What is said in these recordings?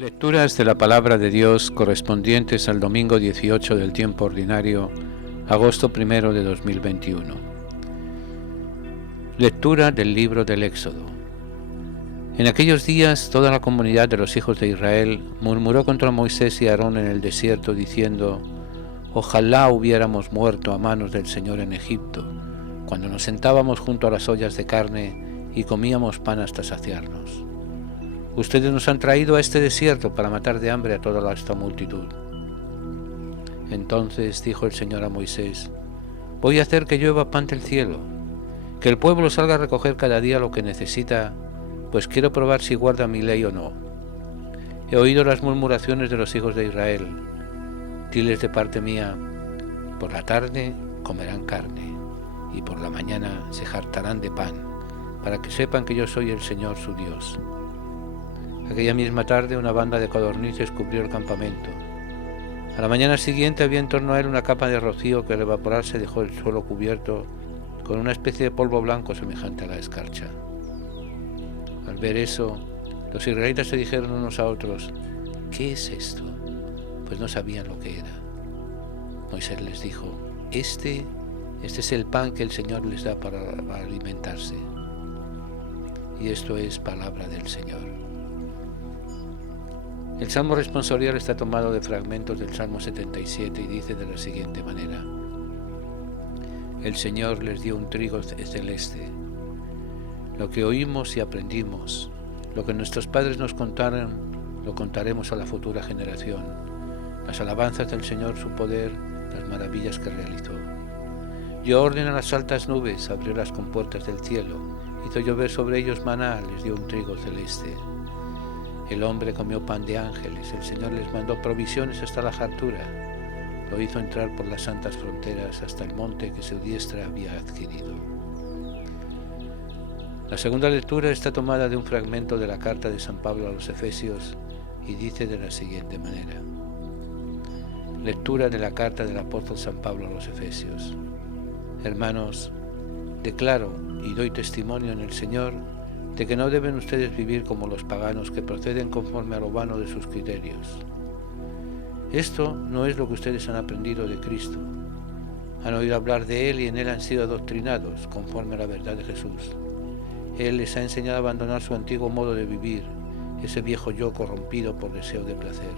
Lecturas de la Palabra de Dios correspondientes al domingo 18 del tiempo ordinario, agosto 1 de 2021. Lectura del libro del Éxodo. En aquellos días toda la comunidad de los hijos de Israel murmuró contra Moisés y Aarón en el desierto, diciendo: Ojalá hubiéramos muerto a manos del Señor en Egipto, cuando nos sentábamos junto a las ollas de carne y comíamos pan hasta saciarnos. Ustedes nos han traído a este desierto para matar de hambre a toda esta multitud. Entonces dijo el Señor a Moisés: Voy a hacer que llueva pan del cielo, que el pueblo salga a recoger cada día lo que necesita, pues quiero probar si guarda mi ley o no. He oído las murmuraciones de los hijos de Israel. Diles de parte mía: por la tarde comerán carne, y por la mañana se hartarán de pan, para que sepan que yo soy el Señor su Dios. Aquella misma tarde una banda de codornices cubrió el campamento. A la mañana siguiente había en torno a él una capa de rocío que al evaporarse dejó el suelo cubierto con una especie de polvo blanco semejante a la escarcha. Al ver eso, los israelitas se dijeron unos a otros: ¿qué es esto? Pues no sabían lo que era. Moisés les dijo: Este es el pan que el Señor les da para alimentarse. Y esto es palabra del Señor. El Salmo responsorial está tomado de fragmentos del Salmo 77 y dice de la siguiente manera: El Señor les dio un trigo celeste. Lo que oímos y aprendimos, lo que nuestros padres nos contaron, lo contaremos a la futura generación. Las alabanzas del Señor, su poder, las maravillas que realizó. Dio orden a las altas nubes, abrió las compuertas del cielo, hizo llover sobre ellos maná, les dio un trigo celeste. El hombre comió pan de ángeles, el Señor les mandó provisiones hasta la hartura, lo hizo entrar por las santas fronteras hasta el monte que su diestra había adquirido. La segunda lectura está tomada de un fragmento de la carta de San Pablo a los Efesios y dice de la siguiente manera: Lectura de la carta del apóstol San Pablo a los Efesios. Hermanos, declaro y doy testimonio en el Señor de que no deben ustedes vivir como los paganos que proceden conforme a lo vano de sus criterios. Esto no es lo que ustedes han aprendido de Cristo. Han oído hablar de Él y en Él han sido adoctrinados conforme a la verdad de Jesús. Él les ha enseñado a abandonar su antiguo modo de vivir, ese viejo yo corrompido por deseo de placer.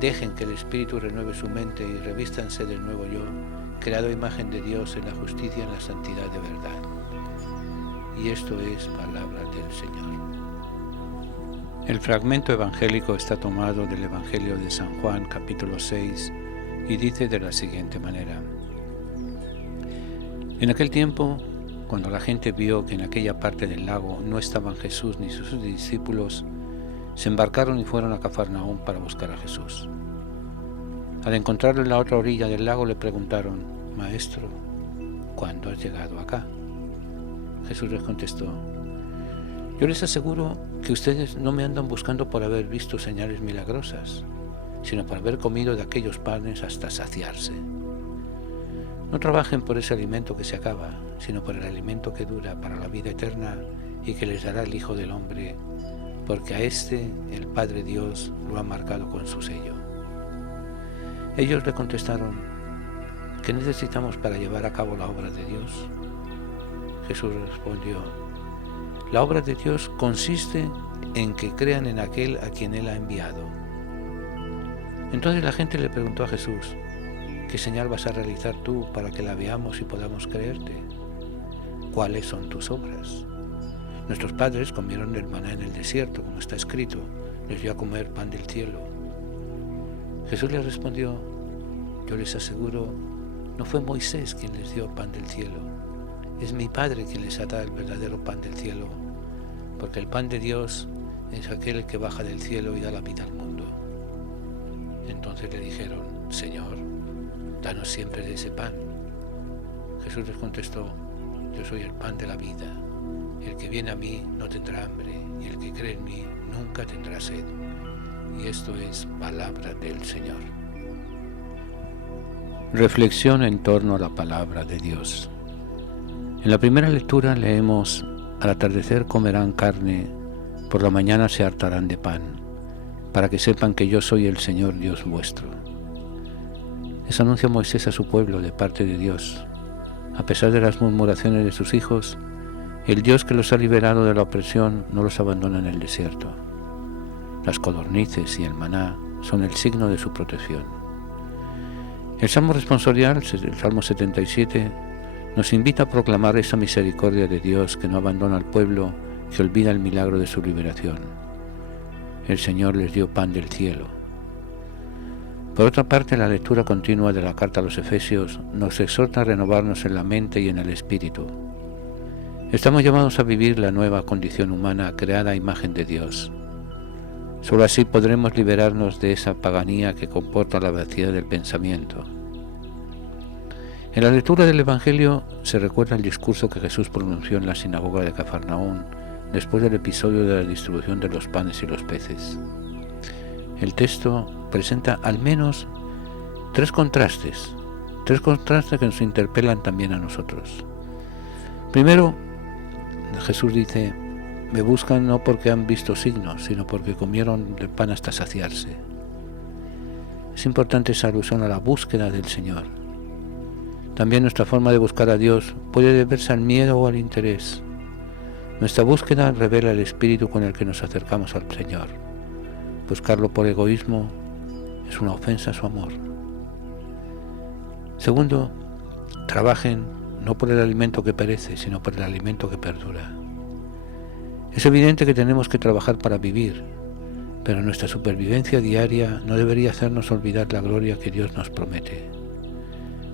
Dejen que el Espíritu renueve su mente y revístanse del nuevo yo, creado a imagen de Dios en la justicia y en la santidad de verdad. Y esto es palabra del Señor. El fragmento evangélico está tomado del Evangelio de San Juan, capítulo 6, y dice de la siguiente manera: En aquel tiempo, cuando la gente vio que en aquella parte del lago no estaban Jesús ni sus discípulos, se embarcaron y fueron a Cafarnaúm para buscar a Jesús. Al encontrarlo en la otra orilla del lago le preguntaron: Maestro, ¿cuándo has llegado acá? Jesús les contestó: Yo les aseguro que ustedes no me andan buscando por haber visto señales milagrosas, sino por haber comido de aquellos panes hasta saciarse. No trabajen por ese alimento que se acaba, sino por el alimento que dura para la vida eterna y que les dará el Hijo del Hombre, porque a este el Padre Dios lo ha marcado con su sello. Ellos le contestaron: ¿qué necesitamos para llevar a cabo la obra de Dios? Jesús respondió: La obra de Dios consiste en que crean en aquel a quien Él ha enviado. Entonces la gente le preguntó a Jesús: ¿qué señal vas a realizar tú para que la veamos y podamos creerte? ¿Cuáles son tus obras? Nuestros padres comieron el maná en el desierto, como está escrito: les dio a comer pan del cielo. Jesús les respondió: Yo les aseguro, no fue Moisés quien les dio pan del cielo. Es mi Padre quien les ha dado el verdadero pan del cielo, porque el pan de Dios es aquel que baja del cielo y da la vida al mundo. Entonces le dijeron: Señor, danos siempre de ese pan. Jesús les contestó: Yo soy el pan de la vida. El que viene a mí no tendrá hambre, y el que cree en mí nunca tendrá sed. Y esto es palabra del Señor. Reflexión en torno a la palabra de Dios. En la primera lectura leemos: Al atardecer comerán carne, por la mañana se hartarán de pan. para que sepan que yo soy el Señor Dios vuestro. Les anuncia Moisés a su pueblo de parte de Dios. A pesar de las murmuraciones de sus hijos, el Dios que los ha liberado de la opresión no los abandona en el desierto. Las codornices y el maná son el signo de su protección. El Salmo responsorial, el Salmo 77, nos invita a proclamar esa misericordia de Dios que no abandona al pueblo, que olvida el milagro de su liberación. El Señor les dio pan del cielo. Por otra parte, la lectura continua de la carta a los Efesios nos exhorta a renovarnos en la mente y en el espíritu. Estamos llamados a vivir la nueva condición humana creada a imagen de Dios. Solo así podremos liberarnos de esa paganía que comporta la vacía del pensamiento. En la lectura del Evangelio se recuerda el discurso que Jesús pronunció en la sinagoga de Cafarnaún después del episodio de la distribución de los panes y los peces. El texto presenta al menos tres contrastes que nos interpelan también a nosotros. Primero, Jesús dice: me buscan no porque han visto signos, sino porque comieron del pan hasta saciarse. Es importante esa alusión a la búsqueda del Señor. También nuestra forma de buscar a Dios puede deberse al miedo o al interés. Nuestra búsqueda revela el espíritu con el que nos acercamos al Señor. Buscarlo por egoísmo es una ofensa a su amor. Segundo, trabajen no por el alimento que perece, sino por el alimento que perdura. Es evidente que tenemos que trabajar para vivir, pero nuestra supervivencia diaria no debería hacernos olvidar la gloria que Dios nos promete.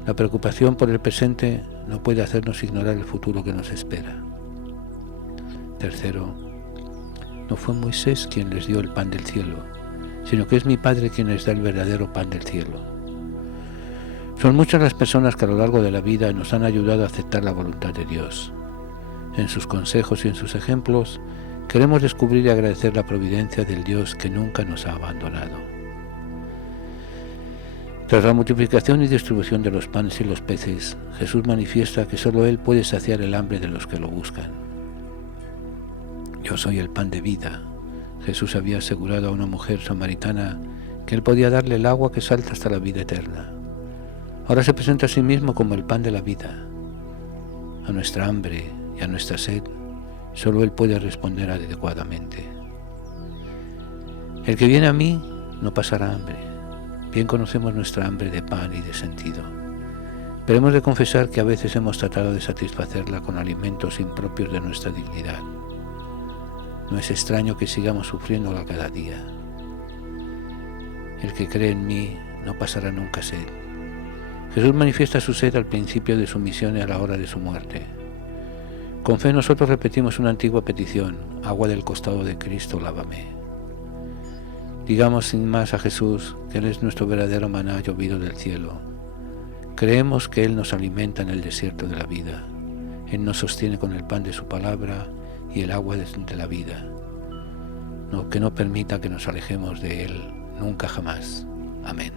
La preocupación por el presente no puede hacernos ignorar el futuro que nos espera. Tercero, no fue Moisés quien les dio el pan del cielo, sino que es mi Padre quien les da el verdadero pan del cielo. Son muchas las personas que a lo largo de la vida nos han ayudado a aceptar la voluntad de Dios. En sus consejos y en sus ejemplos, queremos descubrir y agradecer la providencia del Dios que nunca nos ha abandonado. Tras la multiplicación y distribución de los panes y los peces, Jesús manifiesta que solo Él puede saciar el hambre de los que lo buscan. Yo soy el pan de vida. Jesús había asegurado a una mujer samaritana que Él podía darle el agua que salta hasta la vida eterna. Ahora se presenta a sí mismo como el pan de la vida. A nuestra hambre y a nuestra sed, solo Él puede responder adecuadamente. El que viene a mí no pasará hambre. Bien conocemos nuestra hambre de pan y de sentido, pero hemos de confesar que a veces hemos tratado de satisfacerla con alimentos impropios de nuestra dignidad. No es extraño que sigamos sufriéndola cada día. El que cree en mí no pasará nunca sed. Jesús manifiesta su sed al principio de su misión y a la hora de su muerte. Con fe nosotros repetimos una antigua petición: agua del costado de Cristo, lávame. Digamos sin más a Jesús que Él es nuestro verdadero maná llovido del cielo. Creemos que Él nos alimenta en el desierto de la vida. Él nos sostiene con el pan de su palabra y el agua de la vida. Que no permita que nos alejemos de Él nunca jamás. Amén.